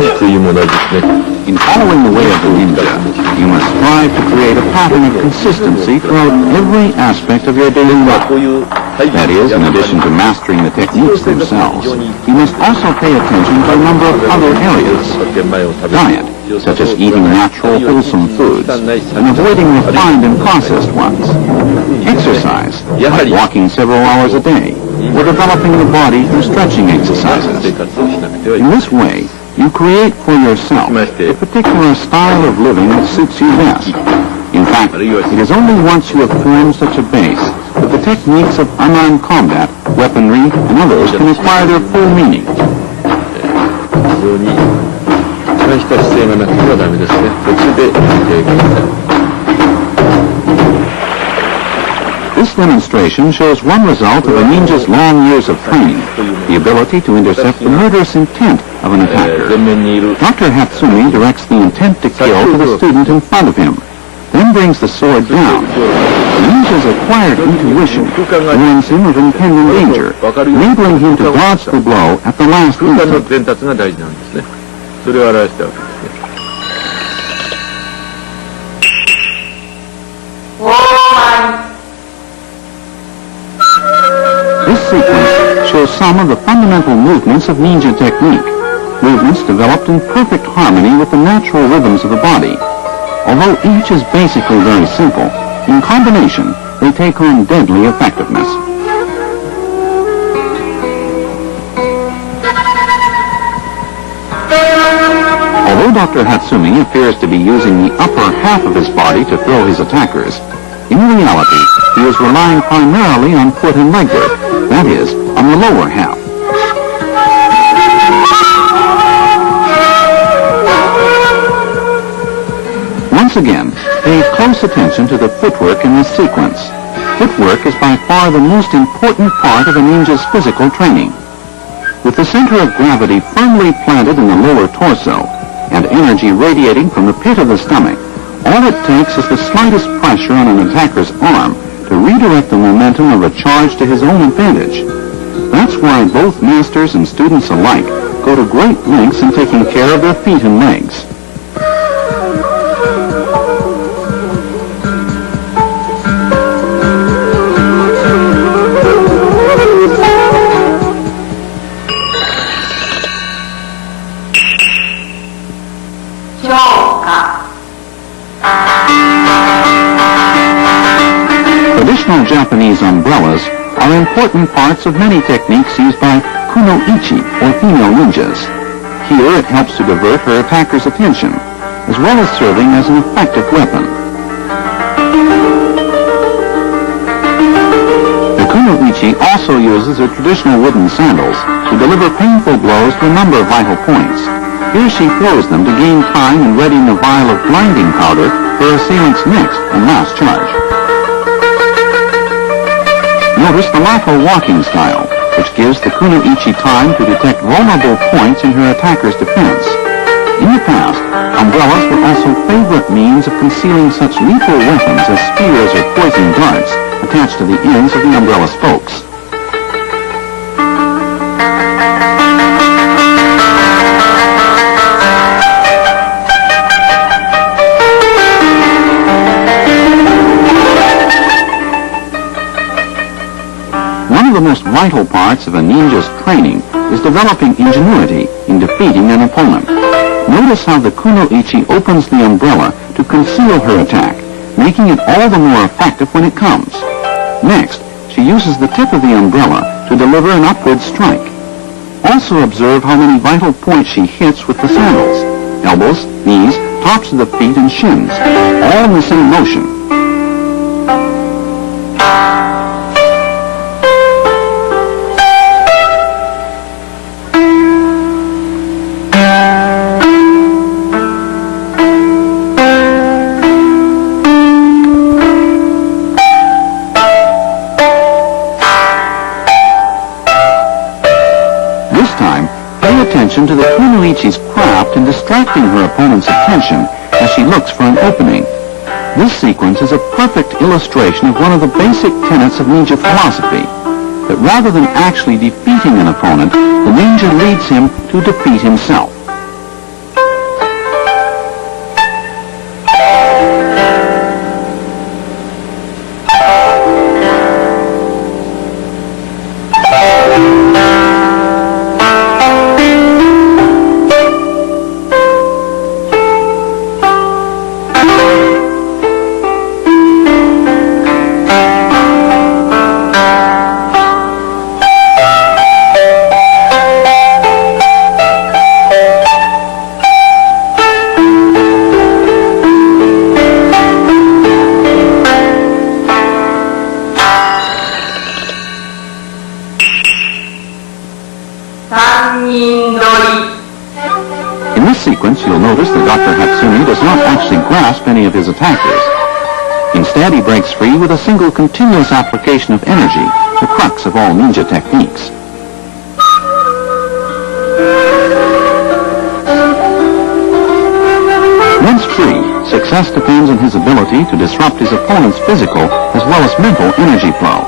In following the way of the ninja, you must strive to create a pattern of consistency throughout every aspect of your daily life. That is, in addition to mastering the techniques themselves, you must also pay attention to a number of other areas. Diet, such as eating natural, wholesome foods, and avoiding refined and processed ones. Exercise, like walking several hours a day, or developing the body through stretching exercises. In this way, you create for yourself a particular style of living that suits you best. In fact, it is only once you have formed such a base that the techniques of unarmed combat, weaponry, and others can acquire their full meaning. This demonstration shows one result of a ninja's long years of training, the ability to intercept the murderous intent of an attacker. Dr. Hatsumi directs the intent to kill to the student in front of him, then brings the sword down. The ninja's acquired intuition warns him of impending danger, enabling him to dodge the blow at the last instant. This sequence shows some of the fundamental movements of ninja technique, movements developed in perfect harmony with the natural rhythms of the body. Although each is basically very simple, in combination they take on deadly effectiveness. Although Dr. Hatsumi appears to be using the upper half of his body to throw his attackers, in reality he is relying primarily on foot and leg work, that is, on the lower half. Once again, pay close attention to the footwork in this sequence. Footwork is by far the most important part of a ninja's physical training. With the center of gravity firmly planted in the lower torso and energy radiating from the pit of the stomach, all it takes is the slightest pressure on an attacker's arm to redirect the momentum of a charge to his own advantage. That's why both masters and students alike go to great lengths in taking care of their feet and legs. Traditional Japanese umbrellas are important parts of many techniques used by kunoichi, or female ninjas. Here it helps to divert her attacker's attention, as well as serving as an effective weapon. The kunoichi also uses her traditional wooden sandals to deliver painful blows to a number of vital points. Here she throws them to gain time in readying a vial of blinding powder for her assailant's next and last charge. Notice the lateral walking style, which gives the kunoichi time to detect vulnerable points in her attacker's defense. In the past, umbrellas were also favorite means of concealing such lethal weapons as spears or poison darts attached to the ends of the umbrella spokes. One of the most vital parts of a ninja's training is developing ingenuity in defeating an opponent. Notice how the kunoichi opens the umbrella to conceal her attack, making it all the more effective when it comes. Next, she uses the tip of the umbrella to deliver an upward strike. Also observe how many vital points she hits with the sandals: elbows, knees, tops of the feet, and shins, all in the same motion. Attention to the kunoichi's craft in distracting her opponent's attention as she looks for an opening. This sequence is a perfect illustration of one of the basic tenets of ninja philosophy, that rather than actually defeating an opponent, the ninja leads him to defeat himself. In this sequence, you'll notice that Dr. Hatsumi does not actually grasp any of his attackers. Instead, he breaks free with a single continuous application of energy, the crux of all ninja techniques. Once free, success depends on his ability to disrupt his opponent's physical as well as mental energy flow.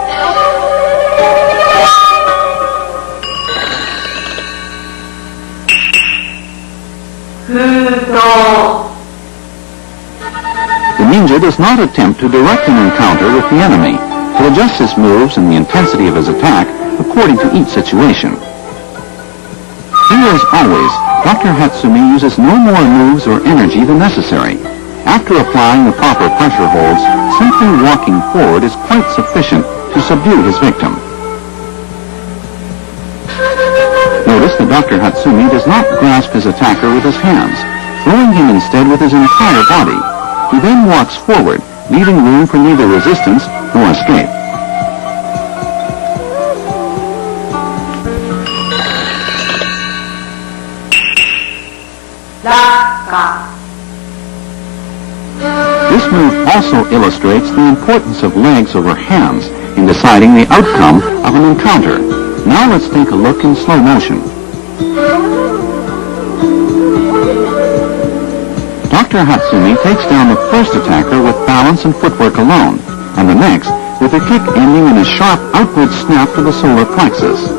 The ninja does not attempt to direct an encounter with the enemy, but adjusts his moves and the intensity of his attack according to each situation. Here, as always, Dr. Hatsumi uses no more moves or energy than necessary. After applying the proper pressure holds, simply walking forward is quite sufficient to subdue his victim. Notice that Dr. Hatsumi does not grasp his attacker with his hands, throwing him instead with his entire body. He then walks forward, leaving room for neither resistance nor escape. This move also illustrates the importance of legs over hands in deciding the outcome of an encounter. Now let's take a look in slow motion. Dr. Hatsumi takes down the first attacker with balance and footwork alone, and the next with a kick ending in a sharp outward snap to the solar plexus.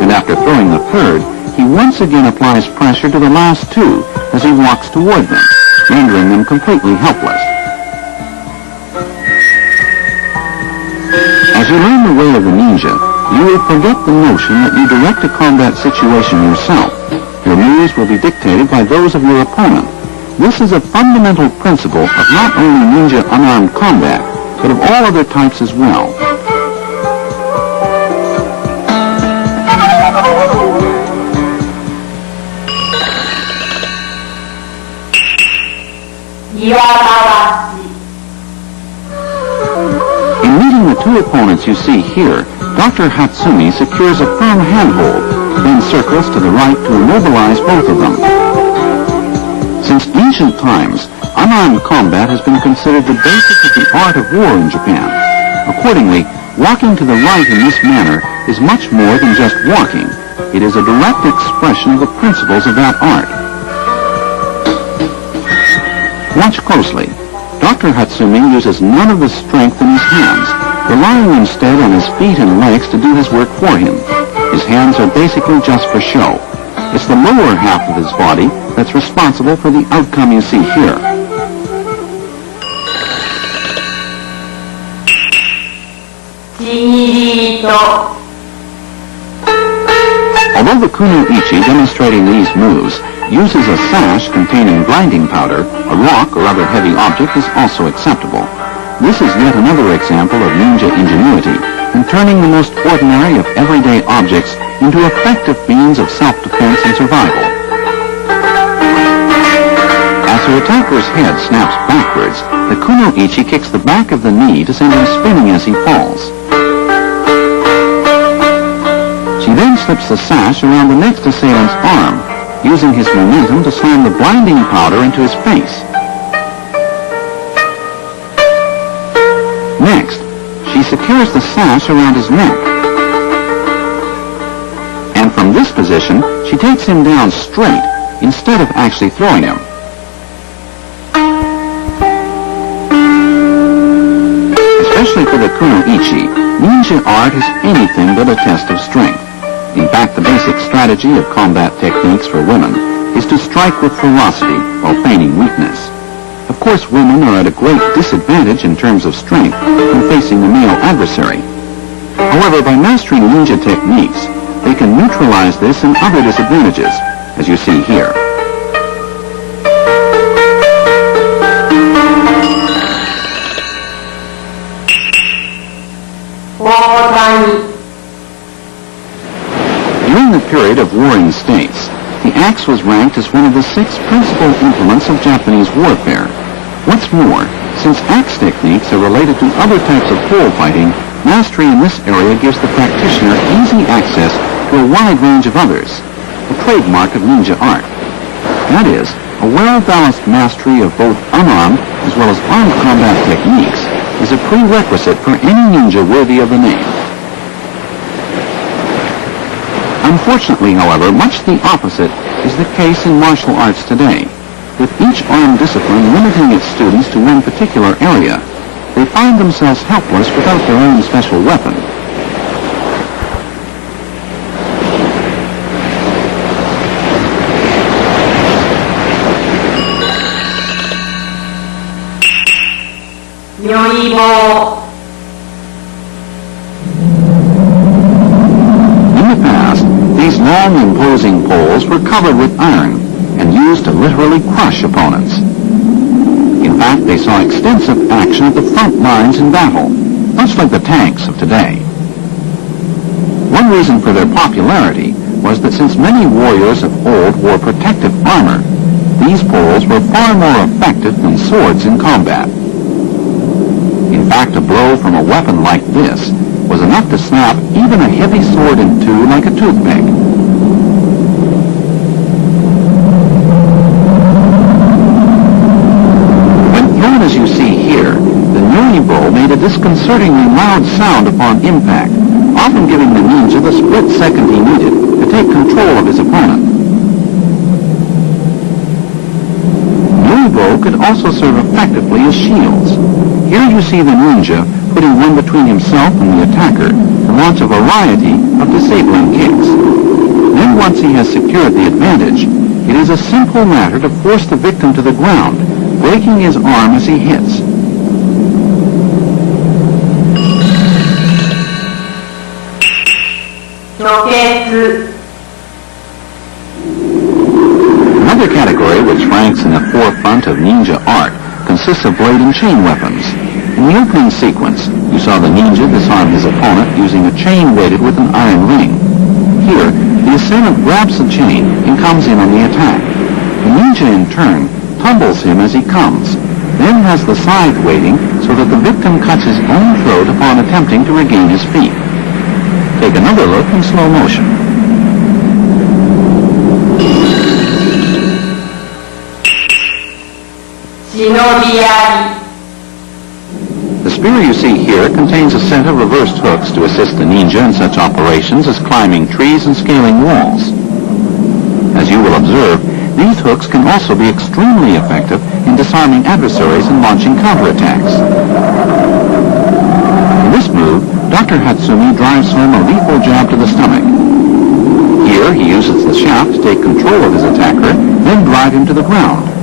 And after throwing the third, he once again applies pressure to the last two as he walks toward them, rendering them completely helpless. As you learn the way of the ninja, you will forget the notion that you direct a combat situation yourself. Your moves will be dictated by those of your opponent. This is a fundamental principle of not only ninja unarmed combat, but of all other types as well. In meeting the two opponents you see here, Dr. Hatsumi secures a firm handhold, then circles to the right to immobilize both of them. Since ancient times, unarmed combat has been considered the basis of the art of war in Japan. Accordingly, walking to the right in this manner is much more than just walking. It is a direct expression of the principles of that art. Watch closely. Dr. Hatsumi uses none of the strength in his hands, relying instead on his feet and legs to do his work for him. His hands are basically just for show. It's the lower half of his body that's responsible for the outcome you see here. Although the kuno-ichi demonstrating these moves uses a sash containing grinding powder, a rock or other heavy object is also acceptable. This is yet another example of ninja ingenuity in turning the most ordinary of everyday objects into effective means of self-defense and survival. As her attacker's head snaps backwards, the kuno-ichi kicks the back of the knee to send him spinning as he falls. She then slips the sash around the next assailant's arm, using his momentum to slam the blinding powder into his face. Next, she secures the sash around his neck. And from this position, she takes him down straight instead of actually throwing him. Especially for the kuno-ichi, ninja art is anything but a test of strength. In fact, the basic strategy of combat techniques for women is to strike with ferocity while feigning weakness. Of course, women are at a great disadvantage in terms of strength when facing a male adversary. However, by mastering ninja techniques, they can neutralize this and other disadvantages, as you see here. During the period of warring states, the axe was ranked as one of the 6 principal implements of Japanese warfare. What's more, since axe techniques are related to other types of pole fighting, mastery in this area gives the practitioner easy access to a wide range of others, a trademark of ninja art. That is, a well-balanced mastery of both unarmed as well as armed combat techniques is a prerequisite for any ninja worthy of the name. Unfortunately, however, much the opposite is the case in martial arts today. With each armed discipline limiting its students to one particular area, they find themselves helpless without their own special weapon. In the past, these long imposing poles were covered with iron and used to literally crush opponents. In fact, they saw extensive action at the front lines in battle, much like the tanks of today. One reason for their popularity was that since many warriors of old wore protective armor, these poles were far more effective than swords in combat. In fact, a blow from a weapon like this was enough to snap even a heavy sword in two like a toothpick. When thrown as you see here, the Nyoi-bo made a disconcertingly loud sound upon impact, often giving the ninja the split second he needed to take control of his opponent. Nyoi-bo could also serve effectively as shields. Here you see the ninja putting one between himself and the attacker to launch a variety of disabling kicks. Then once he has secured the advantage, it is a simple matter to force the victim to the ground, breaking his arm as he hits. Another category which ranks in the forefront of ninja art consists of blade and chain weapons. In the opening sequence, you saw the ninja disarm his opponent using a chain weighted with an iron ring. Here, the assailant grabs the chain and comes in on the attack. The ninja, in turn, tumbles him as he comes, then has the scythe waiting so that the victim cuts his own throat upon attempting to regain his feet. Take another look in slow motion. The spear you see here contains a set of reversed hooks to assist the ninja in such operations as climbing trees and scaling walls. As you will observe, these hooks can also be extremely effective in disarming adversaries and launching counterattacks. In this move, Dr. Hatsumi drives home a lethal jab to the stomach. Here, he uses the shaft to take control of his attacker, then drive him to the ground.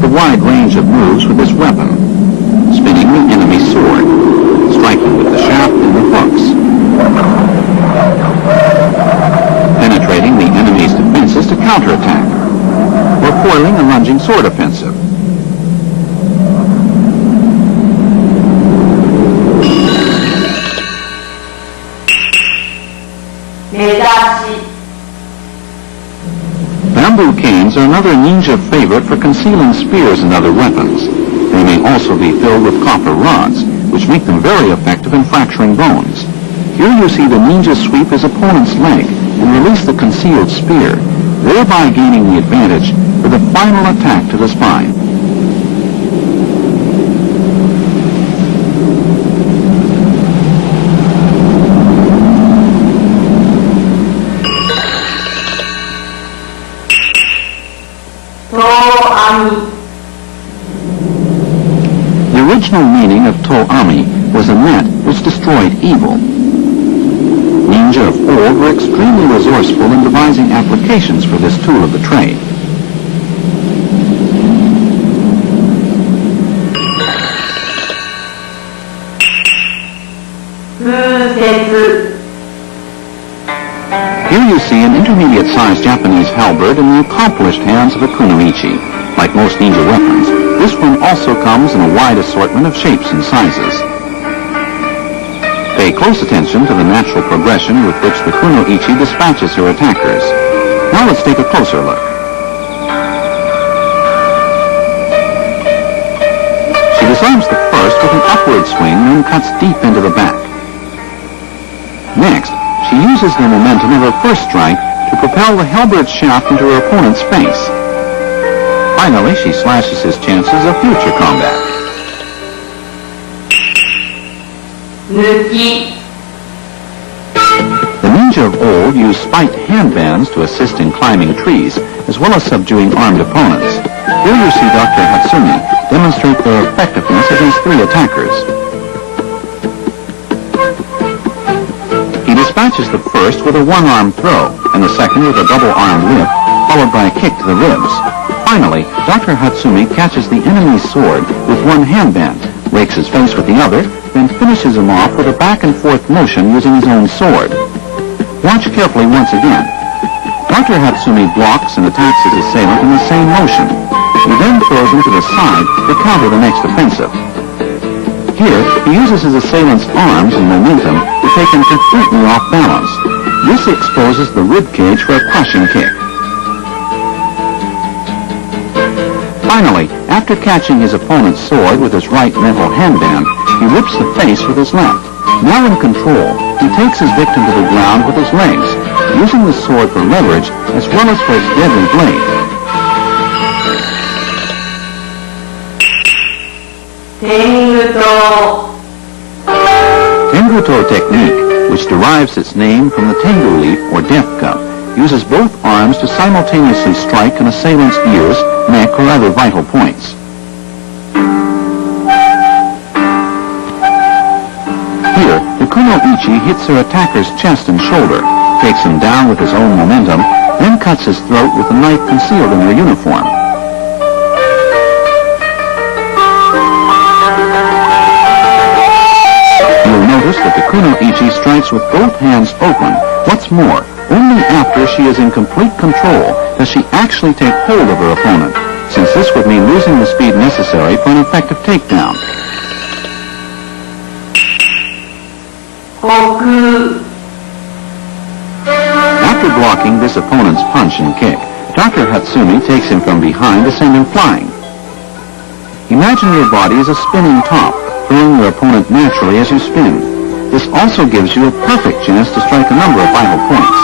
The wide range of moves with this weapon, spinning the enemy's sword, striking with the shaft and the hooks, penetrating the enemy's defenses to counterattack, or foiling a lunging sword offensive. Bamboo canes are another ninja favorite for concealing spears and other weapons. They may also be filled with copper rods, which make them very effective in fracturing bones. Here you see the ninja sweep his opponent's leg and release the concealed spear, thereby gaining the advantage for the final attack to the spine. The original meaning of to-ami was a net which destroyed evil. Ninja of old were extremely resourceful in devising applications for this tool of the trade. Here you see an intermediate-sized Japanese halberd in the accomplished hands of a kunoichi. Like most ninja weapons, this one also comes in a wide assortment of shapes and sizes. Pay close attention to the natural progression with which the kunoichi dispatches her attackers. Now let's take a closer look. She disarms the first with an upward swing, then cuts deep into the back. Next, she uses the momentum of her first strike to propel the halberd shaft into her opponent's face. Finally, she slashes his chances of future combat. The ninja of old used spiked handbands to assist in climbing trees, as well as subduing armed opponents. Here you see Dr. Hatsumi demonstrate their effectiveness against 3 attackers. He dispatches the first with a one-arm throw, and the second with a double-arm lift, followed by a kick to the ribs. Finally, Dr. Hatsumi catches the enemy's sword with one handband, rakes his face with the other, then finishes him off with a back-and-forth motion using his own sword. Watch carefully once again. Dr. Hatsumi blocks and attacks his assailant in the same motion. He then throws him to the side to counter the next offensive. Here, he uses his assailant's arms and momentum to take him completely off balance. This exposes the rib cage for a crushing kick. Finally, after catching his opponent's sword with his right mental handband, he rips the face with his left. Now in control, he takes his victim to the ground with his legs, using the sword for leverage as well as for its deadly blade. Tenguto technique, which derives its name from the tengu leaf or death cup, uses both arms to simultaneously strike an assailant's ears, neck, or other vital points. Here, the kuno-ichi hits her attacker's chest and shoulder, takes him down with his own momentum, then cuts his throat with a knife concealed in her uniform. You'll notice that the kuno-ichi strikes with both hands open. What's more, only after she is in complete control does she actually take hold of her opponent, since this would mean losing the speed necessary for an effective takedown. After blocking this opponent's punch and kick, Dr. Hatsumi takes him from behind to send him flying. Imagine your body as a spinning top, throwing your opponent naturally as you spin. This also gives you a perfect chance to strike a number of vital points.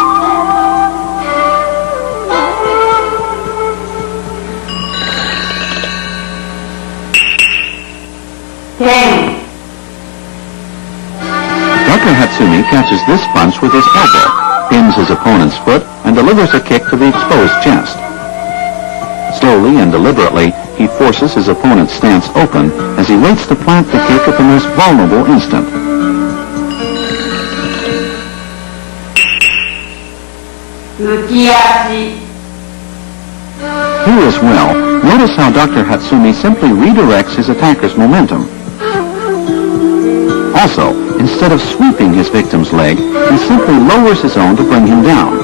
Dr. Hatsumi catches this punch with his elbow, pins his opponent's foot, and delivers a kick to the exposed chest. Slowly and deliberately, he forces his opponent's stance open as he waits to plant the kick at the most vulnerable instant. Here as well, notice how Dr. Hatsumi simply redirects his attacker's momentum. Also, instead of sweeping his victim's leg, he simply lowers his own to bring him down.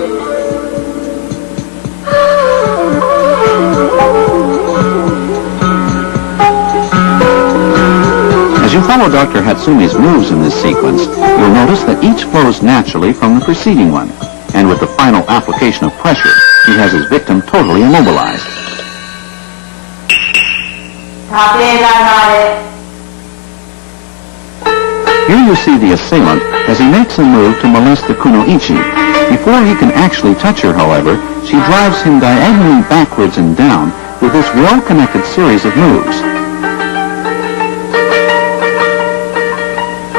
As you follow Dr. Hatsumi's moves in this sequence, you'll notice that each flows naturally from the preceding one, and with the final application of pressure, he has his victim totally immobilized. Here you see the assailant as he makes a move to molest the kuno-ichi. Before he can actually touch her, however, she drives him diagonally backwards and down with this well-connected series of moves.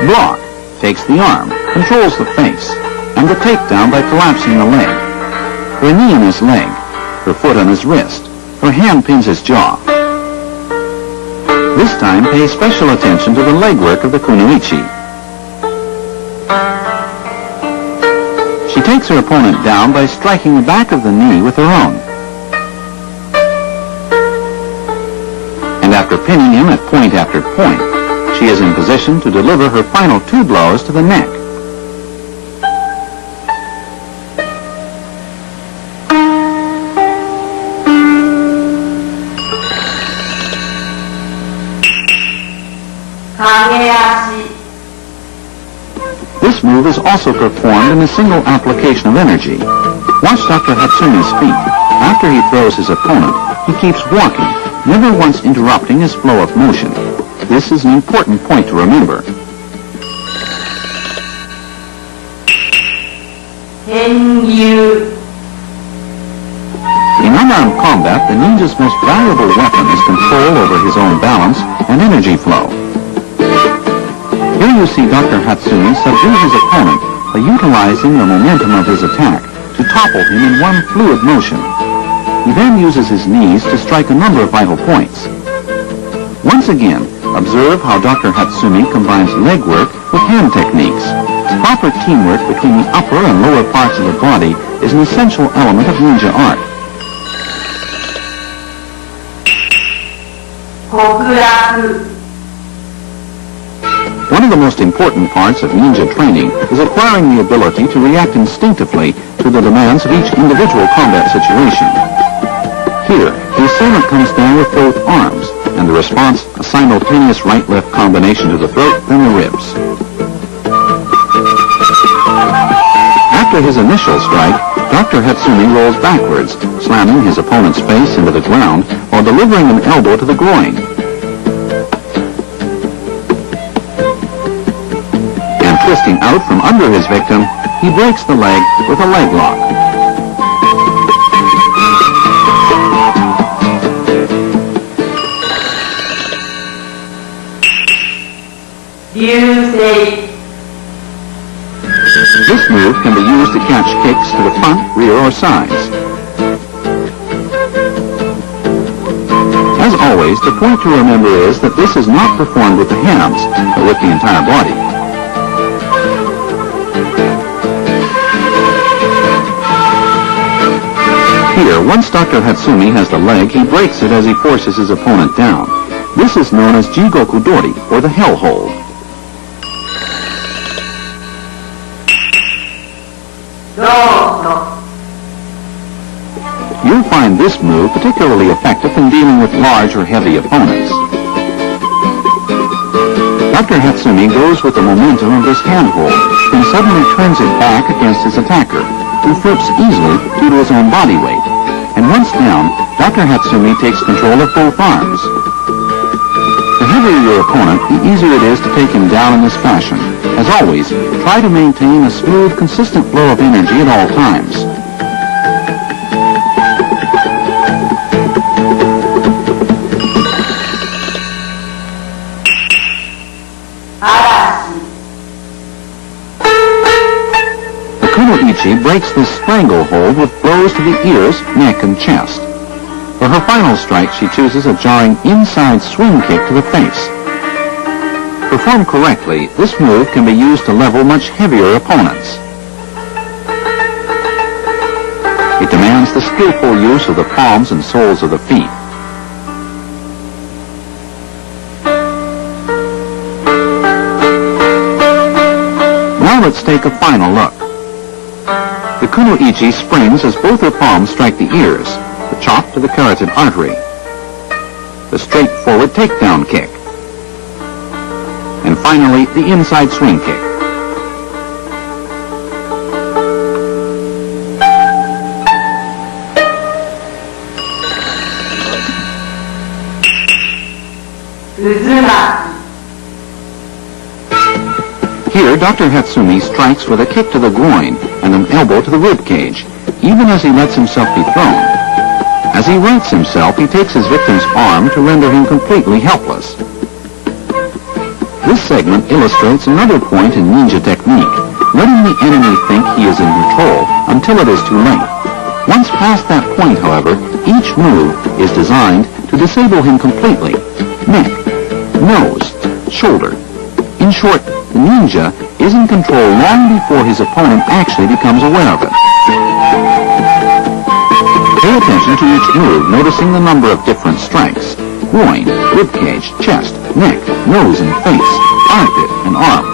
Block takes the arm, controls the face, and the takedown by collapsing the leg. Her knee in his leg, her foot on his wrist, her hand pins his jaw. This time pay special attention to the legwork of the kuno-ichi. She takes her opponent down by striking the back of the knee with her own. And after pinning him at point after point, she is in position to deliver her final 2 blows to the neck. This move is also performed in a single application of energy. Watch Dr. Hatsumi's feet. After he throws his opponent, he keeps walking, never once interrupting his flow of motion. This is an important point to remember. 編入 In unarmed combat, the ninja's most valuable weapon is control over his own balance and energy flow. Here you see Dr. Hatsumi subdue his opponent by utilizing the momentum of his attack to topple him in one fluid motion. He then uses his knees to strike a number of vital points. Once again, observe how Dr. Hatsumi combines leg work with hand techniques. Proper teamwork between the upper and lower parts of the body is an essential element of ninja art. 極楽 One of the most important parts of ninja training is acquiring the ability to react instinctively to the demands of each individual combat situation. Here, the assailant comes down with both arms, and the response a simultaneous right-left combination to the throat and the ribs. After his initial strike, Dr. Hatsumi rolls backwards, slamming his opponent's face into the ground while delivering an elbow to the groin. And twisting out from under his victim, he breaks the leg with a leg lock. This move can be used to catch kicks to the front, rear, or sides. As always, the point to remember is that this is not performed with the hands, but with the entire body. Here, once Dr. Hatsumi has the leg, he breaks it as he forces his opponent down. This is known as Jigoku Dori, or the hell hold. You'll find this move particularly effective in dealing with large or heavy opponents. Dr. Hatsumi goes with the momentum of this handhold, then suddenly turns it back against his attacker, who flips easily due to his own body weight. And once down, Dr. Hatsumi takes control of both arms. The heavier your opponent, the easier it is to take him down in this fashion. As always, try to maintain a smooth, consistent flow of energy at all times. The kuno-ichi breaks this stranglehold with blows to the ears, neck, and chest. For her final strike, she chooses a jarring inside swing kick to the face. Performed correctly, this move can be used to level much heavier opponents. It demands the skillful use of the palms and soles of the feet. Now let's take a final look. The kuno-ichi springs as both her palms strike the ears, the chop to the carotid artery, the straightforward takedown kick, and finally the inside swing kick. Here, Dr. Hatsumi strikes with a kick to the groin and an elbow to the rib cage, even as he lets himself be thrown. As he rights himself, he takes his victim's arm to render him completely helpless. This segment illustrates another point in ninja technique, letting the enemy think he is in control until it is too late. Once past that point, however, each move is designed to disable him completely. Neck, nose, shoulder. In short, the ninja is in control long before his opponent actually becomes aware of it. Pay attention to each move, noticing the number of different strikes: groin, ribcage, chest, neck, nose and face, armpit, and arm.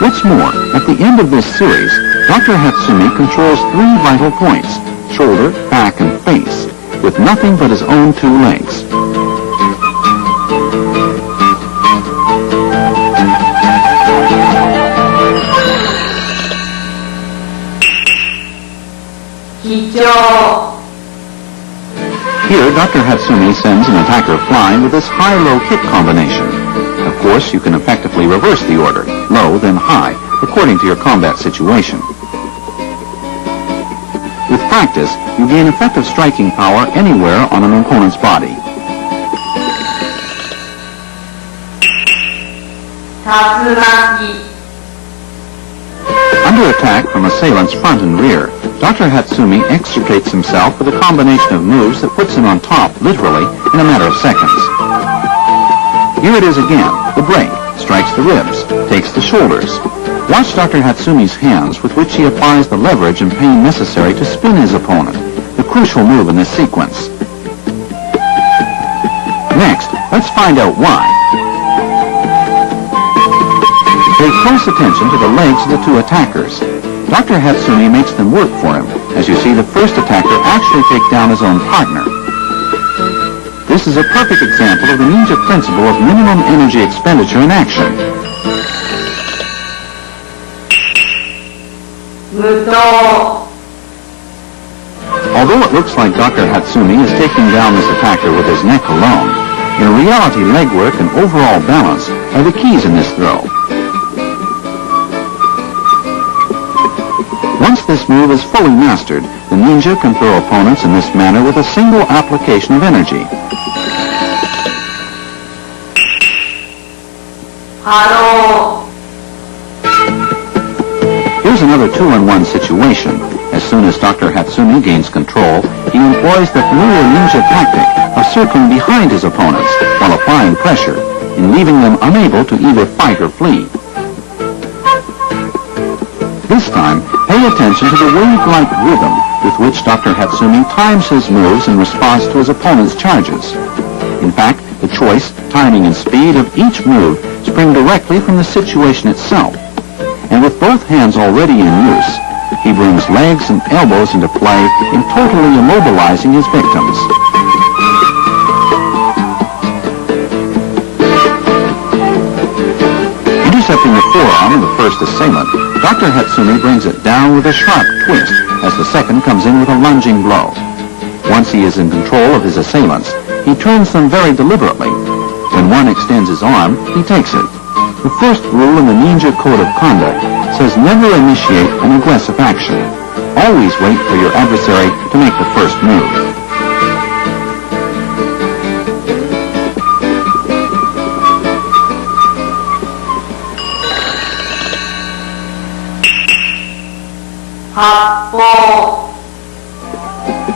What's more, at the end of this series, Dr. Hatsumi controls 3 vital points: shoulder, back, and face, with nothing but his own 2 legs. Here, Dr. Hatsumi sends an attacker flying with this high-low kick combination. Of course, you can effectively reverse the order, low then high, according to your combat situation. With practice, you gain effective striking power anywhere on an opponent's body. Hatsumi. Under attack from assailants front and rear, Dr. Hatsumi extricates himself with a combination of moves that puts him on top, literally, in a matter of seconds. Here it is again. The break strikes the ribs, takes the shoulders. Watch Dr. Hatsumi's hands, with which he applies the leverage and pain necessary to spin his opponent, the crucial move in this sequence. Next, let's find out why. Pay close attention to the legs of the two attackers. Dr. Hatsumi makes them work for him. As you see, the first attacker actually take down his own partner. This is a perfect example of the ninja principle of minimum energy expenditure in action. Muto. Although it looks like Dr. Hatsumi is taking down this attacker with his neck alone, in reality legwork and overall balance are the keys in this throw. Once this move is fully mastered, the ninja can throw opponents in this manner with a single application of energy. Haro. Here's another two-in-one situation. As soon as Dr. Hatsumi gains control, he employs the familiar ninja tactic of circling behind his opponents while applying pressure, and leaving them unable to either fight or flee. This time, pay attention to the wave-like rhythm with which Dr. Hatsumi times his moves in response to his opponent's charges. In fact, the choice, timing, and speed of each move spring directly from the situation itself. And with both hands already in use, he brings legs and elbows into play in totally immobilizing his victims. Intercepting the forearm of the first assailant, Dr. Hatsumi brings it down with a sharp twist as the second comes in with a lunging blow. Once he is in control of his assailants, he turns them very deliberately. When one extends his arm, he takes it. The first rule in the ninja code of conduct says never initiate an aggressive action. Always wait for your adversary to make the first move. Happo.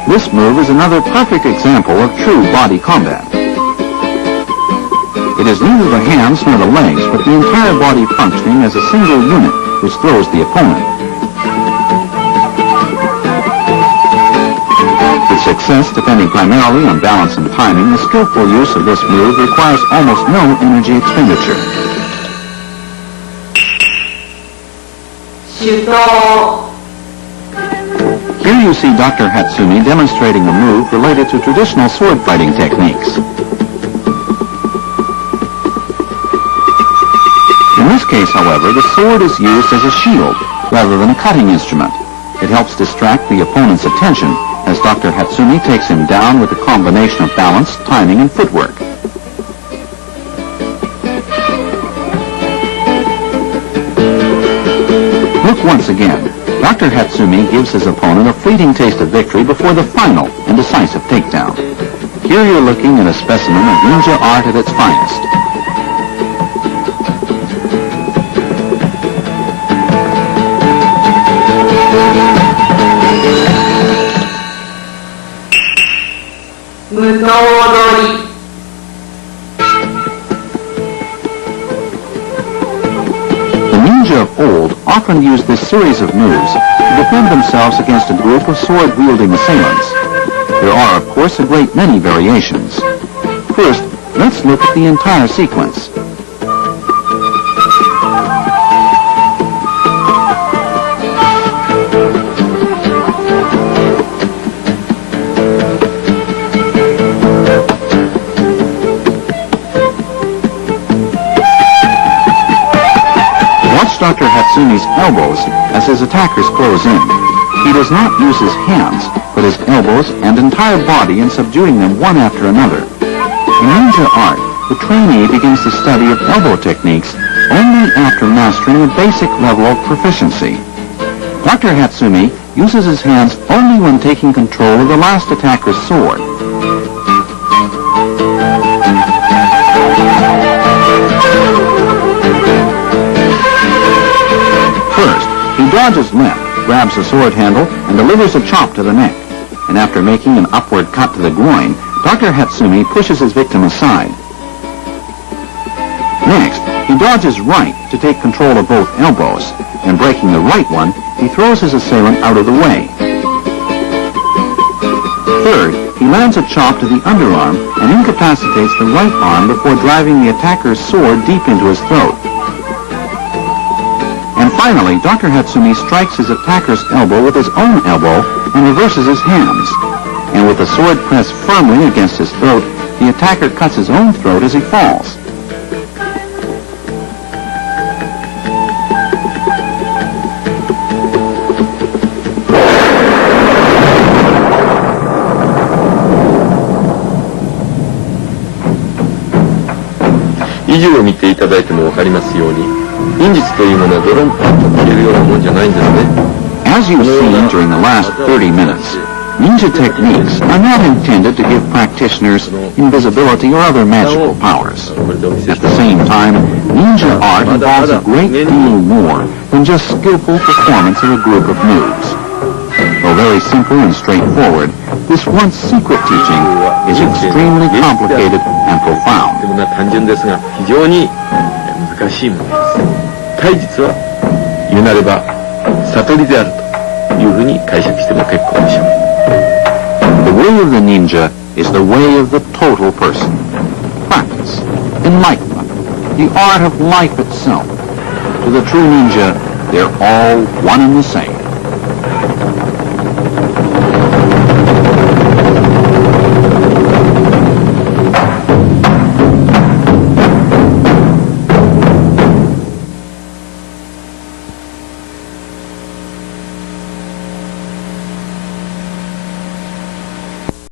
This move is another perfect example of true body combat. It is neither the hands nor the legs, but the entire body functioning as a single unit which throws the opponent. With success depending primarily on balance and timing, the skillful use of this move requires almost no energy expenditure. Shuto. Here you see Dr. Hatsumi demonstrating a move related to traditional sword fighting techniques. In this case, however, the sword is used as a shield rather than a cutting instrument. It helps distract the opponent's attention as Dr. Hatsumi takes him down with a combination of balance, timing, and footwork. Look once again. Dr. Hatsumi gives his opponent a fleeting taste of victory before the final and decisive takedown. Here you're looking at a specimen of ninja art at its finest. Muto. Of old often used this series of moves to defend themselves against a group of sword-wielding assailants. There are, of course, a great many variations. First, let's look at the entire sequence. Dr. Hatsumi's elbows as his attackers close in. He does not use his hands, but his elbows and entire body in subduing them one after another. In ninja art, the trainee begins the study of elbow techniques only after mastering a basic level of proficiency. Dr. Hatsumi uses his hands only when taking control of the last attacker's sword. First, he dodges left, grabs the sword handle, and delivers a chop to the neck. And after making an upward cut to the groin, Dr. Hatsumi pushes his victim aside. Next, he dodges right to take control of both elbows, and breaking the right one, he throws his assailant out of the way. Third, he lands a chop to the underarm and incapacitates the right arm before driving the attacker's sword deep into his throat. And finally, Dr. Hatsumi strikes his attacker's elbow with his own elbow and reverses his hands. And with the sword pressed firmly against his throat, the attacker cuts his own throat as he falls.を見ていただいてもわかりますように、忍術というものはドロンパンと切れるようなもんじゃないんですね。As you've seen during the last 30 minutes, ninja techniques are not intended to give practitioners invisibility or other magical powers. At the same time, ninja art involves a great deal more than just skillful performance of a group of noobs. Though very simple and straightforward, this once secret teaching is extremely complicated and profound. でも単純ですが非常に難しいものです。体術は言うなれば悟りであるというふうに解釈しても結構でしょう。The way of the ninja is the way of the total person. Practice, enlightenment, the art of life itself. To the true ninja, they're all one and the same.